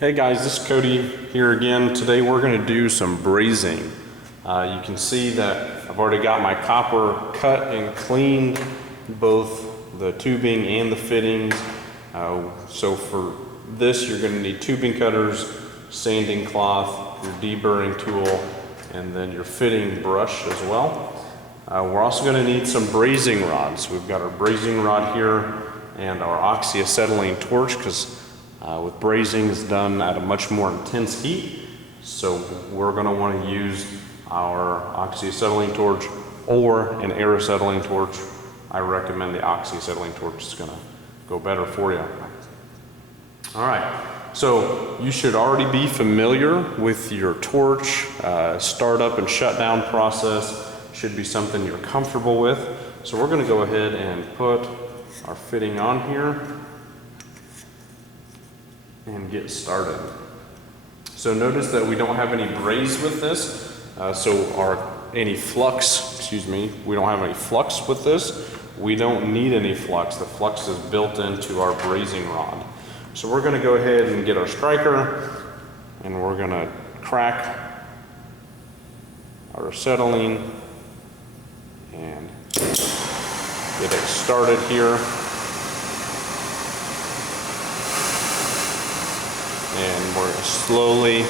Hey guys, this is Cody here again. Today we're going to do some brazing. You can see that I've already got my copper cut and cleaned, both the tubing and the fittings. So for this you're going to need tubing cutters, sanding cloth, your deburring tool, and then your fitting brush as well. We're also going to need some brazing rods. We've got our brazing rod here and our oxyacetylene torch, because with brazing is done at a much more intense heat, so we're going to want to use our oxyacetylene torch or an air acetylene torch. I recommend the oxyacetylene torch. It's going to go better for you. All right, so you should already be familiar with your torch. Startup and shutdown process should be something you're comfortable with. So we're going to go ahead and put our fitting on here and get started. So notice that we don't have any braze with this, any flux, we don't have any flux with this. We don't need any flux. The flux is built into our brazing rod. So we're gonna go ahead and get our striker, and we're gonna crack our acetylene and get it started here. And we're going to slowly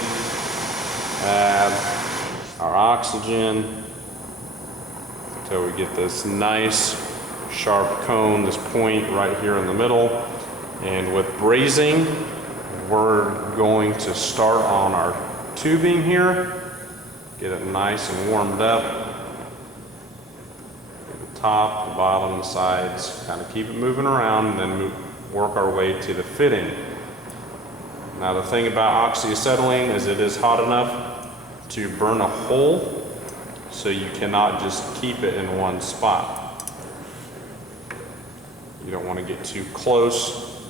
add our oxygen until we get this nice sharp cone, this point right here in the middle. And with brazing, we're going to start on our tubing here, get it nice and warmed up. The top, the bottom, the sides, kind of keep it moving around, and then work our way to the fitting. Now the thing about oxyacetylene is it is hot enough to burn a hole, so you cannot just keep it in one spot. You don't want to get too close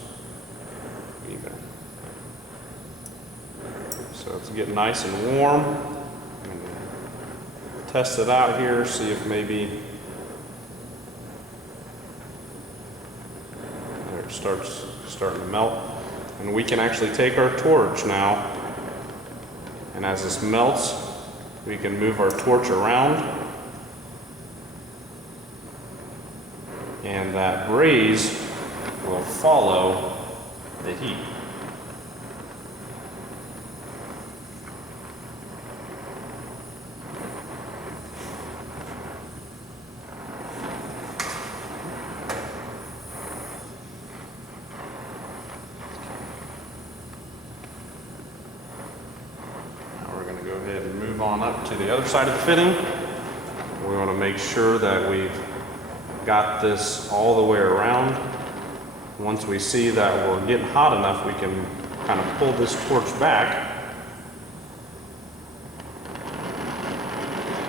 either. So let's get nice and warm. And test it out here, see if maybe there it starting to melt. And we can actually take our torch now, and as this melts, we can move our torch around, and that braze will follow the heat. Go ahead and move on up to the other side of the fitting. We want to make sure that we've got this all the way around. Once we see that we're getting hot enough, we can kind of pull this torch back,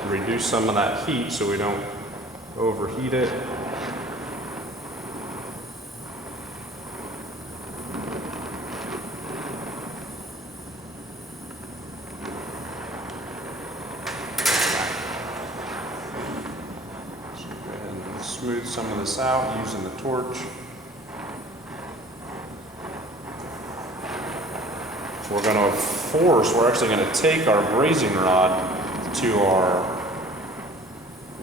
reduce some of that heat so we don't overheat it. Smooth some of this out using the torch. So we're actually going to take our brazing rod to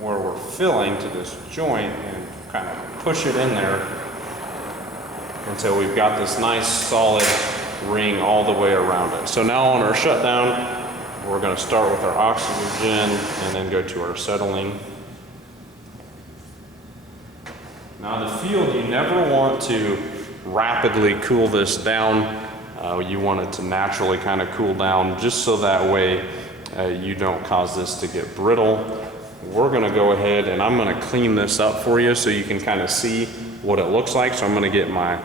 where we're filling, to this joint, and kind of push it in there until we've got this nice solid ring all the way around it. So now on our shutdown, we're going to start with our oxygen and then go to our acetylene. Now in the field, you never want to rapidly cool this down. You want it to naturally kind of cool down, just so that way you don't cause this to get brittle. We're going to go ahead and I'm going to clean this up for you so you can kind of see what it looks like. So I'm going to get my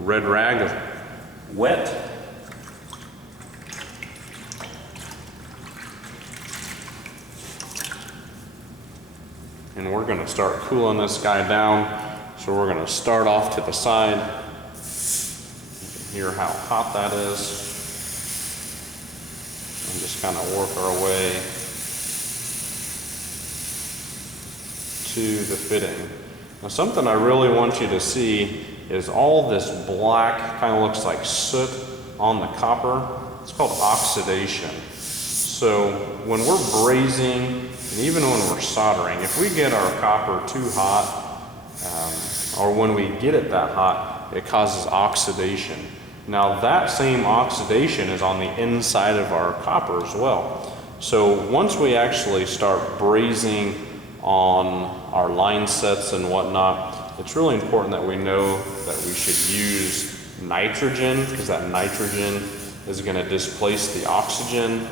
red rag wet. And we're going to start cooling this guy down. So we're going to start off to the side. You can hear how hot that is. And just kind of work our way to the fitting. Now something I really want you to see is all this black, kind of looks like soot on the copper, it's called oxidation. So when we're brazing, and even when we're soldering, if we get our copper too hot, or when we get it that hot, it causes oxidation. Now that same oxidation is on the inside of our copper as well. So once we actually start brazing on our line sets and whatnot, it's really important that we know that we should use nitrogen, because that nitrogen is going to displace the oxygen,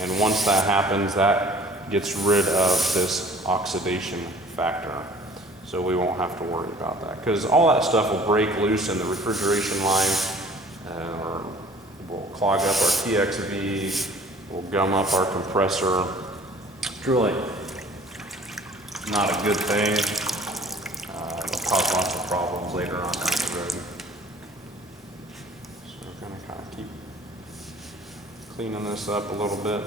and once that happens, that gets rid of this oxidation factor. So we won't have to worry about that, because all that stuff will break loose in the refrigeration line, or will clog up our TXV, will gum up our compressor. It's really not a good thing. It'll cause lots of problems later on down the road. So we're going to kind of keep cleaning this up a little bit.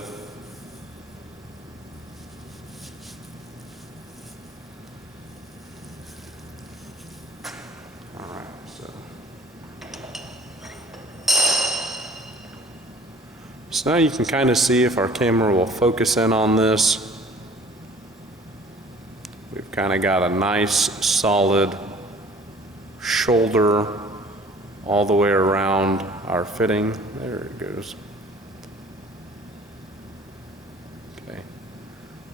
All right, so now you can kind of see if our camera will focus in on this. We've kind of got a nice solid shoulder all the way around our fitting. There it goes. Okay.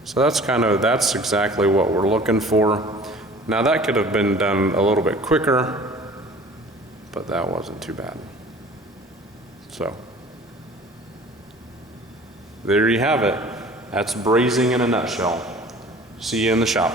So that's exactly what we're looking for. Now that could have been done a little bit quicker, but that wasn't too bad. So there you have it. That's brazing in a nutshell. See you in the shop.